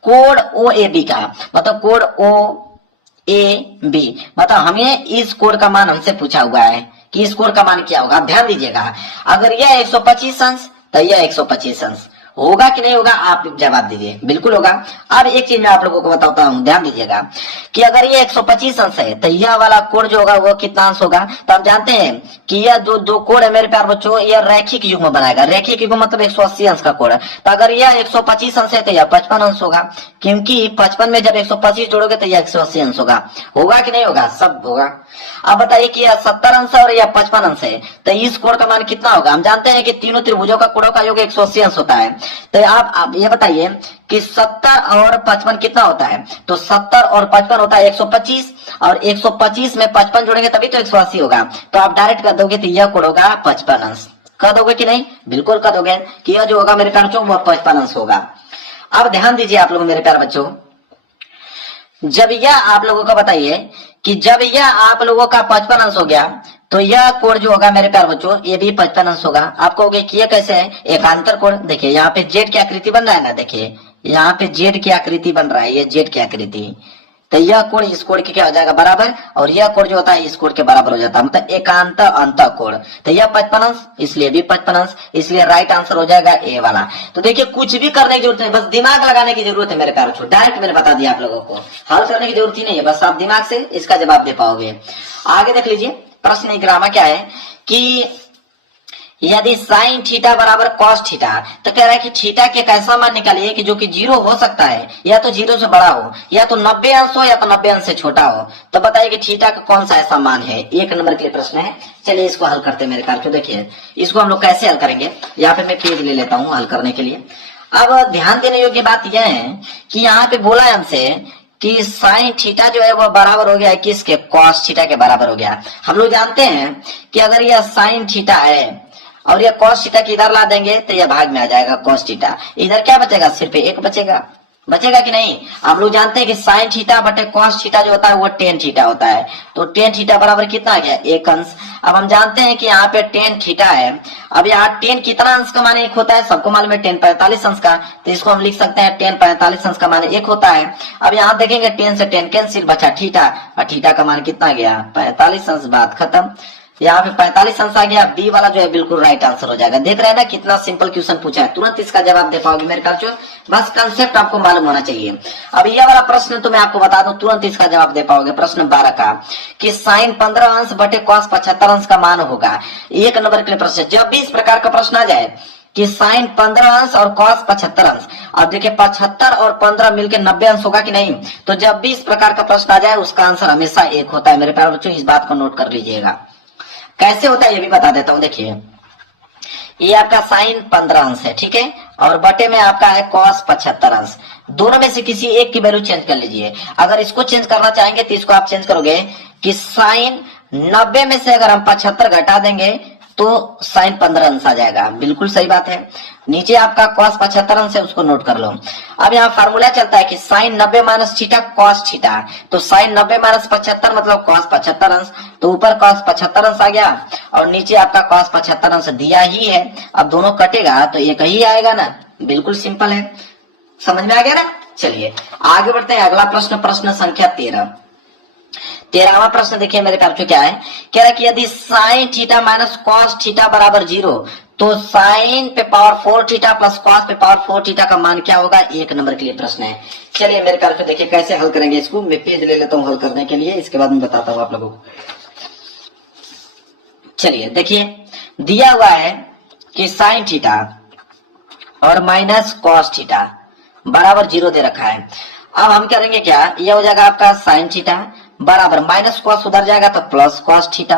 कोण ओएबी का, मतलब कोण ओएबी, मतलब हमें इस कोण का मान हमसे पूछा हुआ है कि इस कोण का मान क्या होगा। ध्यान दीजिएगा अगर यह 125 अंश तो यह 125 अंश होगा कि नहीं होगा, आप जवाब दीजिए। बिल्कुल होगा। अब एक चीज मैं आप लोगों को बताता हूं, ध्यान दीजिएगा कि अगर ये 125 अंश है तो यह वाला कोण जो होगा वो कितना अंश होगा। तो हम जानते हैं कि यह दो कोण है मेरे प्यार बच्चों, यह रैखिक युग्म बनाएगा। रैखिक युग्म मतलब 180 अंश का कोण। तो अगर यह 125 अंश है तो यह 55 अंश होगा, क्योंकि 55 में जब 125 जोड़ोगे तो यह 180 अंश होगा। होगा कि नहीं होगा, सब होगा। अब बताइए कि यह 70 अंश और यह 55 अंश है तो इस कोण का मान कितना होगा। हम जानते हैं कि तीनों त्रिभुजों का कोणों का योग 180 अंश होता है। तो आप ये बताइए कि 70 और 55 कितना होता है। तो 70 और 55 होता है 125 और 125 में 55 जोड़ेंगे तभी तो 180 होगा। तो आप डायरेक्ट कर दोगे तो यह कोण होगा 55 अंश। कर दोगे कि नहीं, बिल्कुल कर दोगे कि यह जो होगा मेरे प्यार बच्चों वो 55 अंश होगा। अब ध्यान दीजिए आप लोग मेरे प्यार बच्चों, जब यह आप लोगों का बताइए कि जब यह आप लोगों का 55 अंश हो गया तो यह कोण जो होगा मेरे प्यार बच्चों ये भी 55 अंश होगा। आप कहोगे कि ये कैसे है, एकांतर कोण। देखिए यहाँ पे जेड की आकृति बन रहा है ना, देखिए यहाँ पे जेड की आकृति बन रहा है, ये जेड की आकृति। तो यह कोण इस कोण के क्या हो जाएगा बराबर और यह कोण जो होता है इस कोण के बराबर हो जाता है, मतलब एकांत अंत कोण। तो यह 55 अंश इसलिए भी 55 अंश, इसलिए राइट आंसर हो जाएगा ए वाला। तो देखिए कुछ भी करने की जरूरत है, बस दिमाग लगाने की जरूरत है मेरे प्यारों को। डायरेक्ट मैंने बता दिया आप लोगों को, हल करने की जरूरत ही नहीं है, बस आप दिमाग से इसका जवाब दे पाओगे। आगे देख लीजिए प्रश्न 11वां क्या है कि यदि साइन थीटा बराबर कॉस थीटा, तो कह रहा है कि थीटा के एक ऐसा मान निकालिए कि जो कि 0 हो सकता है, या तो 0 से बड़ा हो, या तो 90 अंश हो, या तो 90 अंश से छोटा हो। तो बताइए कि थीटा का कौन सा ऐसा मान है। 1 नंबर के लिए प्रश्न है। चलिए इसको हल करते हैं मेरे ख्याल से। देखिए इसको हम लोग कैसे हल करेंगे, यहाँ पे मैं पेज ले लेता हूँ हल करने के लिए। अब ध्यान देने योग्य बात यह है कि यहाँ पे बोला है हमसे कि साइन थीटा जो है वो बराबर हो गया है किसके, कॉस थीटा के बराबर हो गया। हम लोग जानते हैं कि अगर यह साइन थीटा है और ये cos थीटा की इधर ला देंगे तो यह भाग में आ जाएगा cos थीटा। इधर क्या बचेगा, सिर्फ 1 बचेगा कि नहीं। आप लोग जानते हैं कि साइन थीटा बटे cos थीटा जो होता है वो tan थीटा होता है। तो tan थीटा बराबर कितना आ गया 1 अंश। अब हम जानते हैं कि यहाँ पे tan थीटा है। अब यहाँ tan कितना अंश का मान 1 होता है, सबको मालूम है tan 45 अंश का। तो इसको हम लिख सकते हैं tan 45 अंश का मान 1 होता है। अब यहाँ देखेंगे tan से tan कैंसिल, बचा थीटा, और थीटा का मान कितना गया 45 अंश। बात खत्म। यहाँ पे 45 अंश आ गया। बी वाला जो है बिल्कुल राइट आंसर हो जाएगा। देख रहे हैं ना कितना सिंपल क्वेश्चन पूछा है, तुरंत इसका जवाब दे पाओगे मेरे ख्याल से। बस कंसेप्ट आपको मालूम होना चाहिए। अब यह वाला प्रश्न तो मैं आपको बता दूं, तुरंत इसका जवाब दे पाओगे। प्रश्न 12 का कि साइन 15 अंश बटे कॉस 75 अंश का मान होगा। 1 नंबर के लिए प्रश्न। जब भी इस प्रकार का प्रश्न आ जाए कि साइन 15 अंश और कॉस 75 अंश। अब देखिए 75 और 15 मिलकर 90 अंश होगा कि नहीं। तो जब भी इस प्रकार का प्रश्न आ जाए उसका आंसर हमेशा 1 होता है मेरे प्यारे बच्चों, इस बात को नोट कर लीजिएगा। कैसे होता है ये भी बता देता हूं। देखिए ये आपका साइन 15 अंश है, ठीक है, और बटे में आपका है कॉस 75 अंश। दोनों में से किसी एक की वैल्यू चेंज कर लीजिए। अगर इसको चेंज करना चाहेंगे तो इसको आप चेंज करोगे कि साइन 90 में से अगर हम 75 घटा देंगे तो साइन 15 अंश आ जाएगा। बिल्कुल सही बात है। नीचे आपका कॉस 75 अंश है, उसको नोट कर लो। अब यहाँ फार्मूला चलता है कि sine 90 minus theta cos theta. तो साइन 90 माइनस 75 मतलब कॉस 75 अंश। तो ऊपर कॉस 75 अंश आ गया और नीचे आपका कॉस 75 अंश दिया ही है। अब दोनों कटेगा तो एक ही आएगा ना। बिल्कुल सिंपल है, समझ में आ गया ना। चलिए आगे बढ़ते हैं। अगला प्रश्न, प्रश्न संख्या 13वां प्रश्न देखिए मेरे प्यार क्या है। कह रहा है कि यदि sine theta minus cos theta बराबर 0 तो साइन पे पावर 4 थीटा प्लस कॉस पे पावर 4 थीटा का मान क्या होगा। 1 नंबर के लिए प्रश्न है। चलिए मेरे प्यार देखिए कैसे हल करेंगे इसको। मैं पेज ले लेता हूं हल करने के लिए, इसके बाद मैं बताता हूं आप लोगों को। चलिए देखिए दिया हुआ है कि साइन थीटा और माइनस कॉस थीटा बराबर 0 दे रखा है। अब हम करेंगे क्या, ये हो जाएगा आपका साइन थीटा बराबर माइनस कॉस उधर जाएगा तो प्लस कॉस थीटा।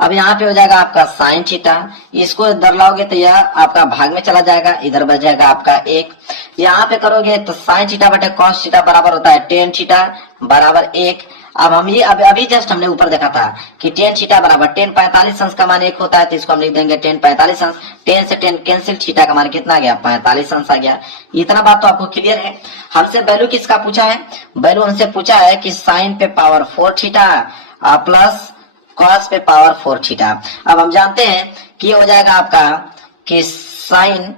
अब यहाँ पे हो जाएगा आपका साइन थीटा, इसको इधर लाओगे तो यह आपका भाग में चला जाएगा, इधर बच जाएगा आपका 1। यहाँ पे करोगे तो साइन थीटा बटे कॉस थीटा बराबर होता है टेन थीटा बराबर 1। अब हम ये अभी जस्ट हमने ऊपर देखा था कि टेन थीटा बराबर टेन 45 अंश का मान 1 होता है। तो इसको हम लिख देंगे टेन 45 अंश। 10 से 10 कैंसिल, थीटा का मान कितना आ गया 45 अंश आ गया। इतना बात तो आपको क्लियर है। हमसे वैल्यू किसका पूछा है, वैल्यू हमसे पूछा है कि साइन पे पावर 4 थीटा प्लस कॉस पे पावर 4 थीटा। अब हम जानते हैं कि हो जाएगा आपका कि साइन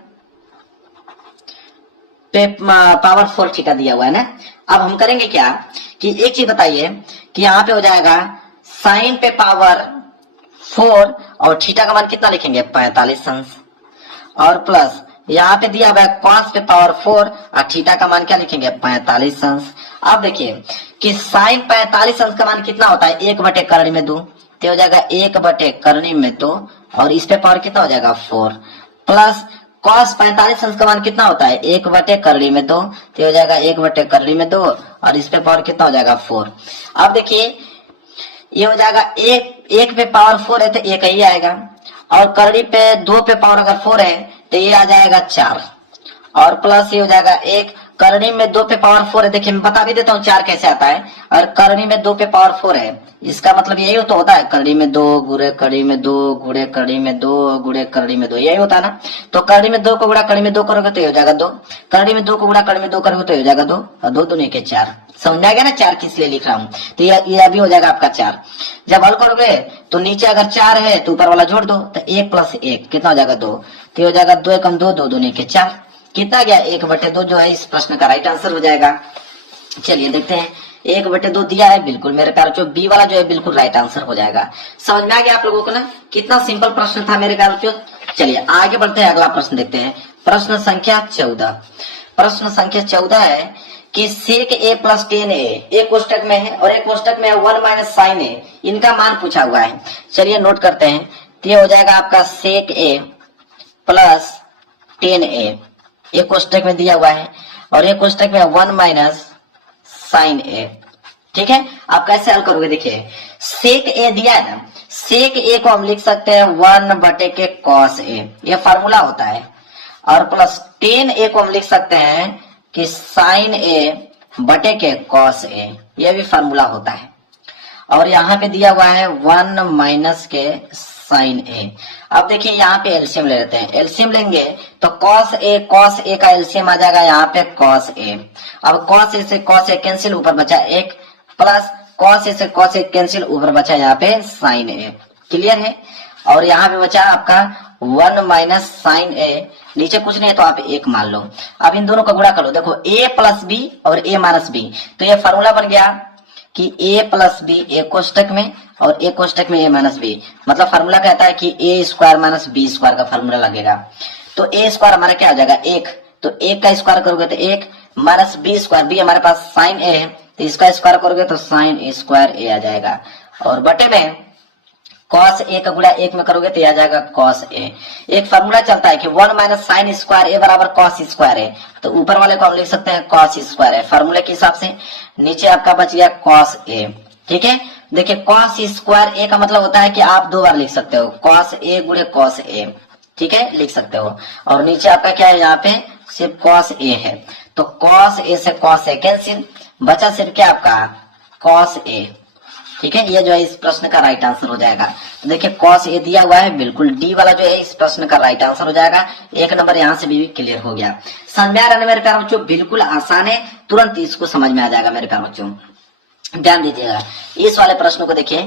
पे पावर 4 थीटा दिया हुआ है ना। अब हम करेंगे क्या कि एक चीज बताइए कि यहाँ पे हो जाएगा साइन पे पावर 4 और थीटा का मान कितना लिखेंगे 45 अंश, और प्लस यहाँ पे दिया हुआ है कॉस पे पावर 4 और थीटा का मान क्या लिखेंगे 45 अंश। अब देखिए कि साइन 45 अंश का मान कितना होता है 1 बटे करणी में 2, तो हो जाएगा 1 बटे करणी में 2 और इस पे पावर कितना हो जाएगा 4, प्लस कॉस 45 अंश का मान कितना होता है 1 बटे करणी में 2, तो हो जाएगा 1 बटे करणी में 2 और इस पे पावर कितना हो जाएगा 4। अब देखिए ये हो जाएगा 1 पे पावर 4 है तो 1 ही आएगा, और करणी पे 2 पे पावर अगर 4 है तो ये आ जाएगा 4, और प्लस ये हो जाएगा 1। करणी में 2 पे पावर 4 है, देखिए मैं बता भी देता हूँ 4 कैसे आता है। और करणी में 2 पे पावर 4 है, इसका मतलब यही तो होता है करणी में 2 गुणे करणी में 2 गुणे करणी में 2 गुणे करणी में 2, यही होता है ना। तो करणी में 2 को गुणा करणी में 2 करोगे तो ये हो जाएगा 2, करणी में 2 को गुणा करणी में 2 करोगे तो ये हो जाएगा 2, और 2 दूनी के 4। समझ में आ गया ना 4 किस लिए लिख रहा हूँ। तो ये अभी हो जाएगा आपका 4। जब हल करोगे तो नीचे अगर 4 है तो ऊपर वाला जोड़ दो, तो 1 प्लस 1 कितना हो जाएगा 2, तो हो जाएगा 2 एकम 2, 2 दूनी के 4, कितना गया 1 बटे 2 जो है इस प्रश्न का राइट आंसर हो जाएगा। चलिए देखते हैं 1 बटे 2 दिया है, बिल्कुल मेरे प्यारे बच्चों बी वाला जो है बिल्कुल राइट आंसर हो जाएगा। समझ में आ गया आप लोगों को ना, कितना सिंपल प्रश्न था मेरे प्यारे बच्चों। चलिए आगे बढ़ते हैं, अगला प्रश्न देखते हैं। प्रश्न संख्या 14। प्रश्न संख्या 14 है कि सेक ए प्लस टेन ए एक कोष्टक में है और एक कोष्टक में 1 माइनस साइन ए, इनका मान पूछा हुआ है। चलिए नोट करते हैं। तो ये हो जाएगा आपका सेक ए प्लस टेन ए, एक कोष्टक में दिया हुआ है, और एक कोष्टक में 1 माइनस साइन ए। ठीक है, आप कैसे हल करोगे, देखिए सेक ए दिया है ना, सेक ए को हम लिख सकते हैं 1 बटे के कॉस ए, यह फार्मूला होता है, और प्लस टेन ए को हम लिख सकते हैं कि साइन ए बटे के कॉस ए, यह भी फार्मूला होता है। और यहाँ पे दिया हुआ है 1 माइनस के साइन ए। अब देखिए यहाँ पे एलसीएम ले लेते हैं, एलसीएम लेंगे तो कॉस ए का एलसीएम आ जाएगा यहाँ पे कॉस ए। अब कॉस ए से कॉस ए कैंसिल, ऊपर बचा 1, प्लस कॉस ए से कॉस ए कैंसिल, ऊपर बचा यहाँ पे साइन ए। क्लियर है। और यहाँ पे बचा आपका 1 माइनस साइन ए, नीचे कुछ नहीं है तो आप 1 मान लो। अब इन दोनों का गुणा करो, देखो a प्लस बी और a माइनस बी, तो ये फार्मूला बन गया कि a प्लस बी एक कोष्टक में और एक कोष्टक में a माइनस बी, मतलब फार्मूला कहता है कि a square minus B square का फार्मूला लगेगा। तो a स्क्वायर हमारा क्या हो जाएगा 1, तो 1 का स्क्वायर करोगे तो 1 माइनस बी स्क्वायर, बी हमारे पास साइन a है तो इसका स्क्वायर करोगे तो साइन a स्क्वायर a आ जाएगा, और बटे में कॉस ए का गुणा 1 में करोगे तो यह आ जाएगा कॉस ए। एक फॉर्मूला चलता है कि 1 माइनस साइन स्क्वायर ए बराबर कॉस स्क्वायर है, तो ऊपर वाले को हम लिख सकते हैं कॉस स्क्वायर है फॉर्मूले के हिसाब से। नीचे आपका बच गया कॉस ए। ठीक है, देखिए कॉस स्क्वायर ए का मतलब होता है कि आप 2 बार लिख सकते हो, कॉस ए गुणे कॉस ए। ठीक है, लिख सकते हो। और नीचे आपका क्या है, यहाँ पे सिर्फ कॉस ए है, तो कॉस ए से कॉस ए कैंसिल, बचा सिर्फ क्या आपका कॉस ए। ठीक है, ये जो है इस प्रश्न का राइट आंसर हो जाएगा। तो देखिए कॉस ए दिया हुआ है, बिल्कुल डी वाला जो है इस प्रश्न का राइट आंसर हो जाएगा। 1 नंबर यहाँ से भी क्लियर हो गया। समझ में आ रहा है मेरे प्यारे बच्चों, बिल्कुल आसान है, तुरंत इसको समझ में आ जाएगा मेरे प्यारे बच्चों। ध्यान दीजिएगा इस वाले प्रश्न को। देखिए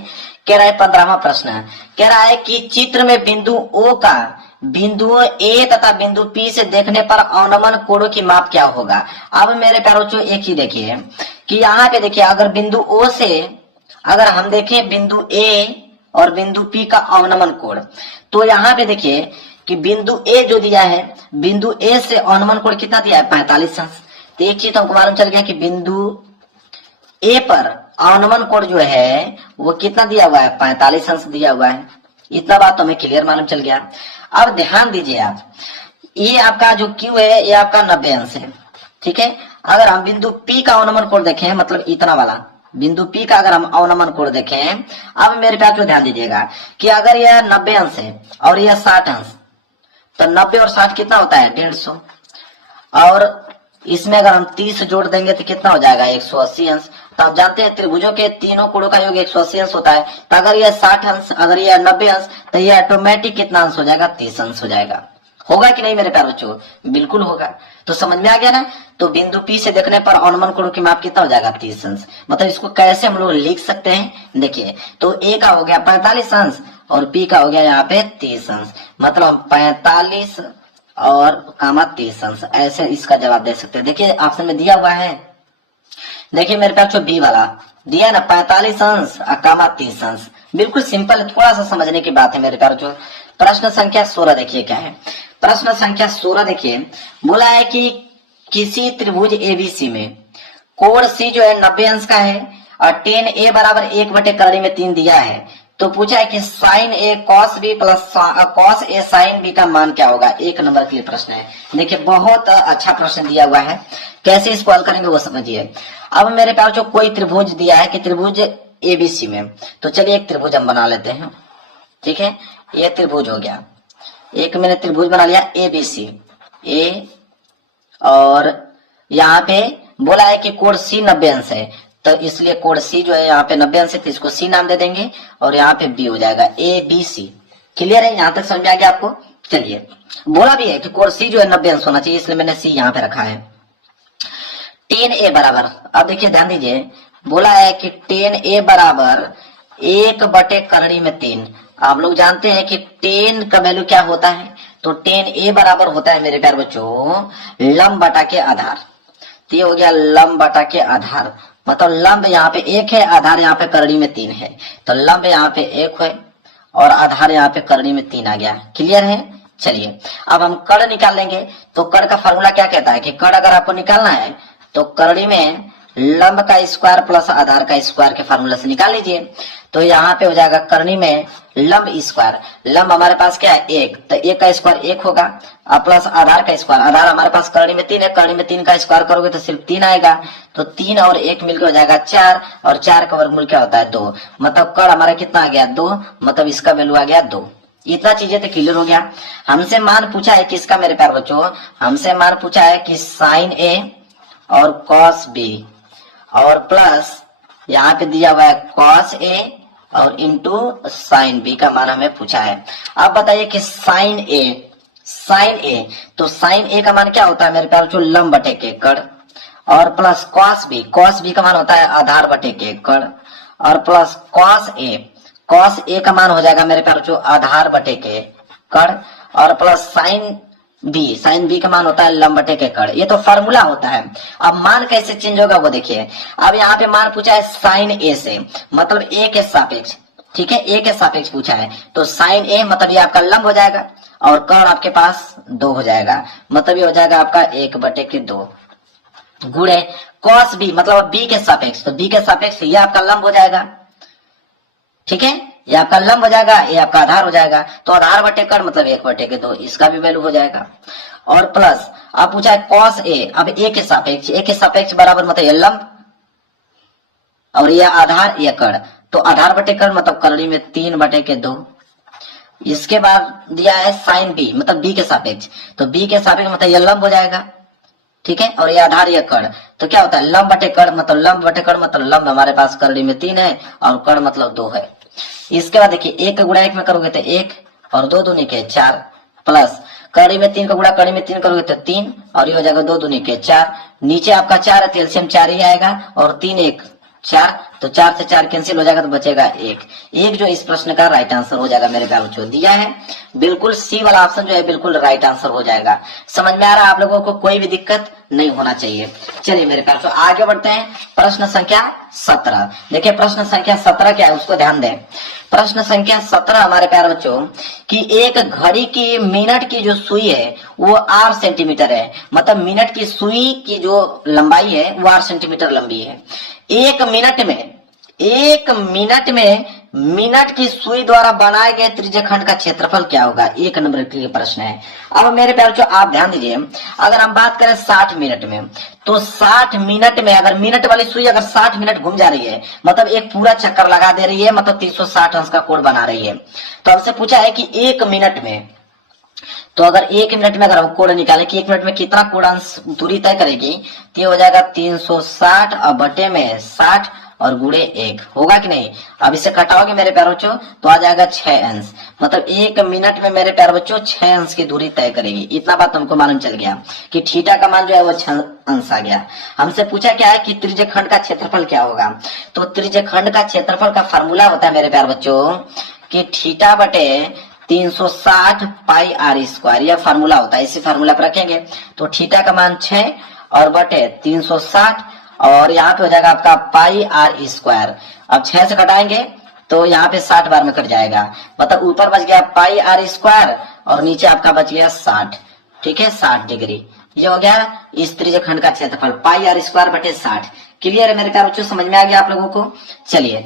कह रहा है 15वां प्रश्न, कह रहा है कि चित्र में बिंदु ओ का बिंदु ए तथा बिंदु पी से देखने पर अवनमन कोणों की माप क्या होगा। अब मेरे प्यारे बच्चों एक ही देखिए कि यहाँ पे देखिए अगर बिंदु ओ से अगर हम देखें बिंदु ए और बिंदु पी का अवनमन कोण, तो यहाँ पे देखिए कि बिंदु ए जो दिया है, बिंदु ए से अवनमन कोण कितना दिया है 45 अंश। तो एक चीज हमको मालूम चल गया कि बिंदु ए पर अवनमन कोण जो है वो कितना दिया हुआ है 45 अंश दिया हुआ है। इतना बात तो हमें क्लियर मालूम चल गया। अब ध्यान दीजिए आप, ये आपका जो क्यू है ये आपका 90 अंश है। ठीक है, अगर हम बिंदु पी का अवनमन कोण देखें, मतलब इतना वाला बिंदु पी का अगर हम अवनमन कोण देखें, अब मेरे प्यार को ध्यान दीजिएगा कि अगर यह 90 अंश है और यह 60 अंश, तो 90 और 60 कितना होता है 150, और इसमें अगर हम 30 जोड़ देंगे तो कितना हो जाएगा 180 अंश। तो आप जानते हैं त्रिभुजों के तीनों कोणों का योग 180 अंश होता है। तो अगर यह 60 अंश, अगर यह 90 अंश, तो यह ऑटोमेटिक कितना अंश हो जाएगा 30 अंश हो जाएगा। होगा कि नहीं मेरे प्यारे बच्चों, बिल्कुल होगा। तो समझ में आ गया ना। तो बिंदु पी से देखने पर अवनमन कोण की माप कितना हो जाएगा 30 अंश। मतलब इसको कैसे हम लोग लिख सकते हैं, देखिए तो ए का हो गया 45 अंश और पी का हो गया यहाँ पे 30 अंश, मतलब 45 और कामा 30 अंश, ऐसे इसका जवाब दे सकते हैं। देखिए ऑप्शन में दिया हुआ है, देखिए मेरे पास जो बी वाला दिया ना 45 अंश और कामा 30 अंश, बिल्कुल सिंपल है, थोड़ा सा समझने की बात है मेरे प्यारे जो। प्रश्न संख्या 16 देखिए क्या है। प्रश्न संख्या 16 देखिए, बोला है कि किसी त्रिभुज एबीसी में कोण सी जो है 90 अंश का है और tan ए बराबर 1/3 में 3 दिया है। तो पूछा है कि sign A cos B plus cos A sine B का मान क्या होगा। 1 नंबर के लिए प्रश्न है। देखिए बहुत अच्छा प्रश्न दिया हुआ है, कैसे इसको हल करेंगे वो समझिए। अब मेरे पास जो कोई त्रिभुज दिया है कि त्रिभुज एबीसी में, तो चलिए एक त्रिभुज हम बना लेते हैं। ठीक है, ये त्रिभुज हो गया, एक मैंने त्रिभुज बना लिया एबीसी ए, और यहाँ पे बोला है कि कोण सी 90 अंश है, तो इसलिए कोण सी जो है यहाँ पे 90 अंश है, तो इसको सी नाम दे देंगे और यहाँ पे बी हो जाएगा ए बी सी। क्लियर है, यहाँ तक समझ में आ गया आपको। चलिए बोला भी है कि कोण सी जो है 90 अंश होना चाहिए, इसलिए मैंने सी यहाँ पे रखा है। tan ए बराबर, अब देखिए ध्यान दीजिए, बोला है कि tan ए बराबर 1/3। आप लोग जानते हैं कि tan का वैल्यू क्या होता है, तो tan ए बराबर होता है मेरे प्यारे बच्चों लंब बटा के आधार। तो ये हो गया लंब बटा के आधार, मतलब लंब यहाँ पे 1 है, आधार यहाँ पे करड़ी में 3 है, तो लंब यहाँ पे 1 है और आधार यहाँ पे करड़ी में 3 आ गया। क्लियर है। चलिए अब हम कड़ निकाल लेंगे। तो कड़ का फॉर्मूला क्या कहता है कि कड़ अगर आपको निकालना है तो करड़ी में लंब का स्क्वायर प्लस आधार का स्क्वायर के फार्मूला से निकाल लीजिए। तो यहाँ पे हो जाएगा करनी में लंब स्क्वायर, लंब हमारे पास क्या है 1, तो 1 का स्क्वायर 1 होगा, प्लस आधार का स्क्वायर, आधार हमारे पास करनी में 3 है, करनी में 3 का स्क्वायर करोगे तो सिर्फ 3 आएगा, तो 3 और 1 मिलकर हो जाएगा 4, और 4 का वर्गमूल क्या होता है 2, मतलब कड़ हमारा कितना आ गया 2, मतलब इसका वैल्यू आ गया 2। इतना चीजें तो क्लियर हो गया। हमसे मान पूछा है किसका मेरे प्यारे बच्चों, हमसे मान पूछा है कि साइन ए और कॉस बी और प्लस यहाँ पे दिया हुआ है कॉस ए और इंटू साइन बी का मान हमें पूछा है। अब बताइए कि साइन ए, तो साइन ए का मान क्या होता है मेरे प्यारे बच्चों लंब बटे के कड़, और प्लस कॉस बी का मान होता है आधार बटे के कड़, और प्लस कॉस ए का मान हो जाएगा मेरे प्यारे बच्चों आधार बटे के कड़, और प्लस साइन बी का मान होता है लंब बटे के कड़। ये तो फार्मूला होता है। अब मान कैसे चेंज होगा वो देखिए। अब यहाँ पे मान पूछा है साइन ए से, मतलब ए के सापेक्ष, ठीक है, ए के सापेक्ष पूछा है, तो साइन ए मतलब ये आपका लंब हो जाएगा और कड़ आपके पास 2 हो जाएगा, मतलब ये हो जाएगा आपका 1/2 गुणे कॉस बी मतलब बी के सापेक्ष, तो बी के सापेक्ष ये आपका लंब हो जाएगा। ठीक है, ये आपका लंब हो जाएगा, ये आपका आधार हो जाएगा। तो आधार बटे कर्ण मतलब 1/2, इसका भी वैल्यू हो जाएगा। और प्लस आप पूछा है कॉस ए, अब ए के सापेक्ष बराबर मतलब ये लंब और ये आधार ये कर्ण, तो आधार बटे कर्ण मतलब करड़ी में 3/2। इसके बाद दिया है साइन बी मतलब बी के सापेक्ष, तो बी के सापेक्ष मतलब ये लंब हो जाएगा, ठीक है, और ये आधार ये कर्ण, तो क्या होता है लंब बटे कर्ण मतलब लंब हमारे पास करड़ी में 3 है और कर्ण मतलब 2 है। इसके बाद देखिए 1 का गुणा 1 में करोगे तो 1 और 2 दूनी के 4 प्लस कड़ी में 3 का गुणा कड़ी में 3 करोगे तो 3 और ये हो जाएगा 2 दूनी के 4, नीचे आपका 4 है तो एलसीएम 4 ही आएगा और 3 1 4, तो 4 से 4 कैंसिल हो जाएगा तो बचेगा 1 जो इस प्रश्न का राइट आंसर हो जाएगा मेरे प्यारों बच्चों। दिया है बिल्कुल सी वाला ऑप्शन जो है बिल्कुल राइट आंसर हो जाएगा। समझ में आ रहा है आप लोगों को, कोई भी दिक्कत नहीं होना चाहिए। चलिए मेरे प्यारों आगे बढ़ते हैं। प्रश्न संख्या 17 देखिए, प्रश्न संख्या 17 क्या है उसको ध्यान दें। प्रश्न संख्या 17 हमारे प्यारे बच्चों कि एक घड़ी की मिनट की जो सुई है वो 8 सेंटीमीटर है, मतलब मिनट की सुई की जो लंबाई है वो 8 सेंटीमीटर लंबी है। एक मिनट में मिनट की सुई द्वारा बनाए गए त्रिज्यखंड का क्षेत्रफल क्या होगा, 1 नंबर के लिए प्रश्न है। अब मेरे प्यारे बच्चों आप ध्यान दीजिए, अगर हम बात करें 60 मिनट में, तो 60 मिनट में अगर मिनट वाली सुई अगर 60 मिनट घूम जा रही है मतलब एक पूरा चक्कर लगा दे रही है, मतलब 360 अंश का कोण बना रही है, तो हमसे पूछा है कि 1 मिनट में, तो अगर 1 मिनट में अगर हम कोण निकालें कि 1 मिनट में कितना कोण अंश दूरी तय करेगी, तो ये हो जाएगा 360 और बटे में 60 और गुणे 1 होगा कि नहीं। अब इसे घटाओगे मेरे प्यारे बच्चों तो आ जाएगा 6 अंश, मतलब 1 मिनट में मेरे प्यारे बच्चों 6 अंश की दूरी तय करेगी। इतना बात हमको मालूम चल गया कि थीटा का मान जो है वो 6 अंश आ गया। हमसे पूछा क्या है कि त्रिज्यखंड का क्षेत्रफल क्या होगा, तो त्रिज्यखंड का क्षेत्रफल का फार्मूला होता है मेरे प्यारे बच्चों कि थीटा बटे 360 पाई आर स्क्वायर, यह फार्मूला होता है। इसी फार्मूला पर रखेंगे तो थीटा का मान 6 और बटे 360 और यहाँ पे हो जाएगा आपका पाई आर स्क्वायर। अब 6 से घटाएंगे तो यहाँ पे 60 बार में कट जाएगा, मतलब ऊपर बच गया पाई आर स्क्वायर और नीचे आपका बच गया 60, ठीक है 60 डिग्री। ये हो गया इस त्रिज्यखंड का क्षेत्रफल पाई आर स्क्वायर बटे 60। क्लियर है मेरे प्यारे बच्चों, समझ में आ गया आप लोगों को। चलिए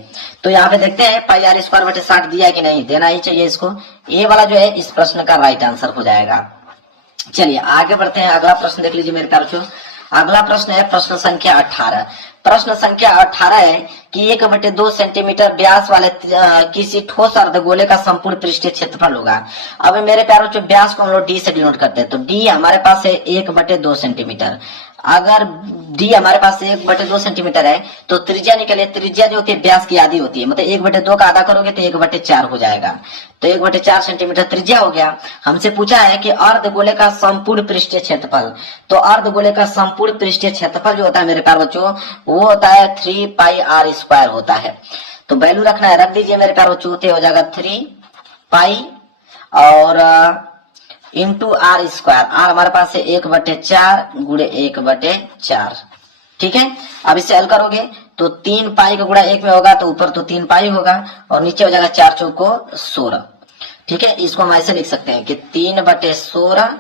तो यहाँ पे देखते हैं पाई आर स्क्वायर बटे 60 दिया है कि नहीं, देना ही चाहिए इसको। ये वाला जो है इस प्रश्न का राइट आंसर हो जाएगा। चलिए आगे बढ़ते हैं, अगला प्रश्न देख लीजिए मेरे प्यारे बच्चों। अगला प्रश्न है प्रश्न संख्या 18। प्रश्न संख्या 18 है कि 1/2 सेंटीमीटर व्यास वाले किसी ठोस अर्धगोले का संपूर्ण पृष्ठीय क्षेत्रफल होगा। अब मेरे प्यारे बच्चों व्यास को हम लोग डी से डिनोट करते हैं, तो डी हमारे पास है 1/2 सेंटीमीटर। अगर डी हमारे पास 1/2 सेंटीमीटर है तो त्रिज्या निकले, त्रिज्या जो होती है व्यास की आधी होती है, मतलब 1/2 का आधा करोगे तो 1/4 हो जाएगा, तो 1/4 सेंटीमीटर त्रिज्या हो गया। हमसे पूछा है कि अर्धगोले का संपूर्ण पृष्ठीय क्षेत्रफल, तो अर्धगोले का संपूर्ण पृष्ठीय क्षेत्रफल जो होता है मेरे प्यारे बच्चों वो होता है 3 पाई आर स्क्वायर होता है। तो वैल्यू रखना है, रख दीजिए मेरे प्यारे बच्चों, हो जाएगा 3 पाई और इंटू आर स्क्वायर, आर हमारे पास है 1/4 गुणे 1/4, ठीक है। अब इसे हल करोगे तो 3 पाई का गुणा 1 में होगा तो ऊपर तो 3 पाई होगा और नीचे हो जाएगा 4 चौको 16, ठीक है। इसको हम ऐसे लिख सकते हैं कि 3/16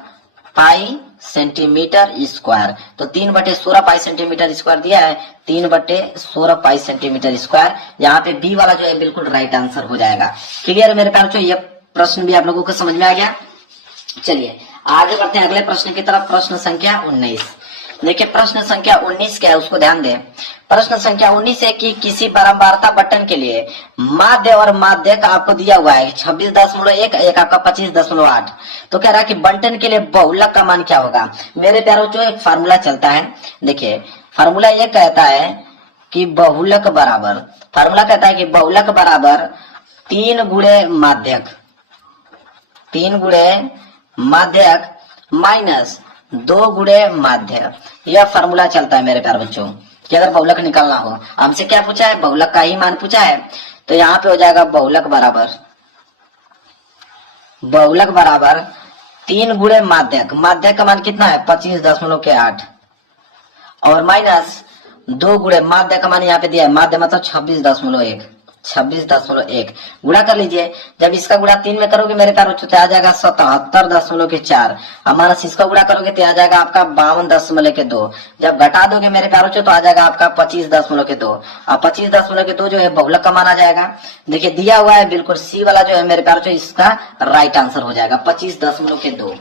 पाई सेंटीमीटर स्क्वायर, तो 3/16 पाई सेंटीमीटर स्क्वायर दिया है, 3/16 पाई सेंटीमीटर स्क्वायर। यहाँ पे बी वाला जो है बिल्कुल राइट आंसर हो जाएगा। क्लियर है मेरे प्यारे, ये प्रश्न भी आप लोगों को समझ में आ गया। चलिए आगे बढ़ते हैं अगले प्रश्न की तरफ। प्रश्न संख्या 19 देखिए, प्रश्न संख्या 19 क्या है उसको ध्यान दें। प्रश्न संख्या 19 है कि किसी बारंबारता बटन के लिए माध्य और माध्यक आपको दिया हुआ है 26.1, एक आपका 25.8। तो कह रहा है कि बंटन के लिए बहुलक का मान क्या होगा। मेरे प्यारों जो एक फार्मूला चलता है, देखिए फार्मूला ये कहता है कि बहुलक बराबर, फार्मूला कहता है कि बहुलक बराबर 3 गुणे माध्यक, 3 गुणे माध्यक माइनस 2 गुणे माध्य। यह फार्मूला चलता है मेरे प्यारे बच्चों कि अगर बहुलक निकालना हो। हमसे क्या पूछा है, बहुलक का ही मान पूछा है, तो यहाँ पे हो जाएगा बहुलक बराबर 3 गुणे माध्यक, माध्यक का मान कितना है 25.8 और माइनस 2 गुणे माध्य का मान यहाँ पे दिया है, माध्य मतलब 26.1, 26.1 गुणा कर लीजिए। जब इसका गुणा 3 में करोगे मेरे प्यारे बच्चों तो आ जाएगा 77.4। अब माइनस इसका गुणा करोगे तो आ जाएगा आपका 52.2। जब घटा दोगे मेरे प्यारे बच्चों तो आ जाएगा आपका 25.2। अब 25.2 जो है बहुलक का माना जाएगा। देखिए दिया हुआ है बिल्कुल सी वाला जो है मेरे प्यारे बच्चों इसका राइट आंसर हो जाएगा 25.2।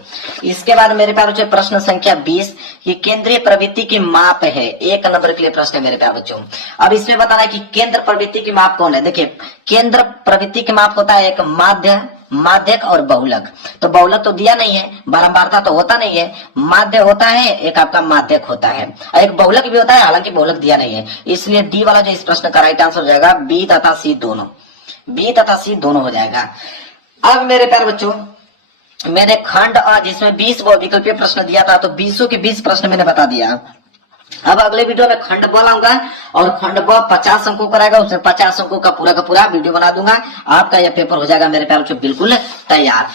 इसके बाद मेरे प्यारे बच्चों प्रश्न संख्या 20, ये केंद्रीय प्रवृत्ति की माप है। 1 नंबर के लिए प्रश्न है मेरे प्यारे बच्चों। अब इसमें बताना है कि केंद्र प्रवृत्ति की माप कौन है। देखिए केंद्र प्रवृत्ति की माप होता है एक माध्य, माध्यक और बहुलक। तो बहुलक तो दिया नहीं है, बारंबारता तो होता नहीं है, माध्य होता है, एक आपका माध्यक होता है, एक बहुलक भी होता है, हालांकि बहुलक दिया नहीं है। इसलिए डी वाला जो इस प्रश्न का राइट आंसर हो जाएगा बी तथा सी दोनों, बी तथा सी दोनों हो जाएगा। अब मेरे प्यारे बच्चों मैंने खंड आ जिसमें 20 विकल्पीय प्रश्न दिया था तो 20 के 20 प्रश्न मैंने बता दिया। अब अगले वीडियो में खंड ब लाऊंगा और खंड ब 50 अंकों कराएगा, उसमें 50 अंकों का पूरा वीडियो बना दूंगा। आपका यह पेपर हो जाएगा मेरे प्यारे बच्चों बिल्कुल तैयार।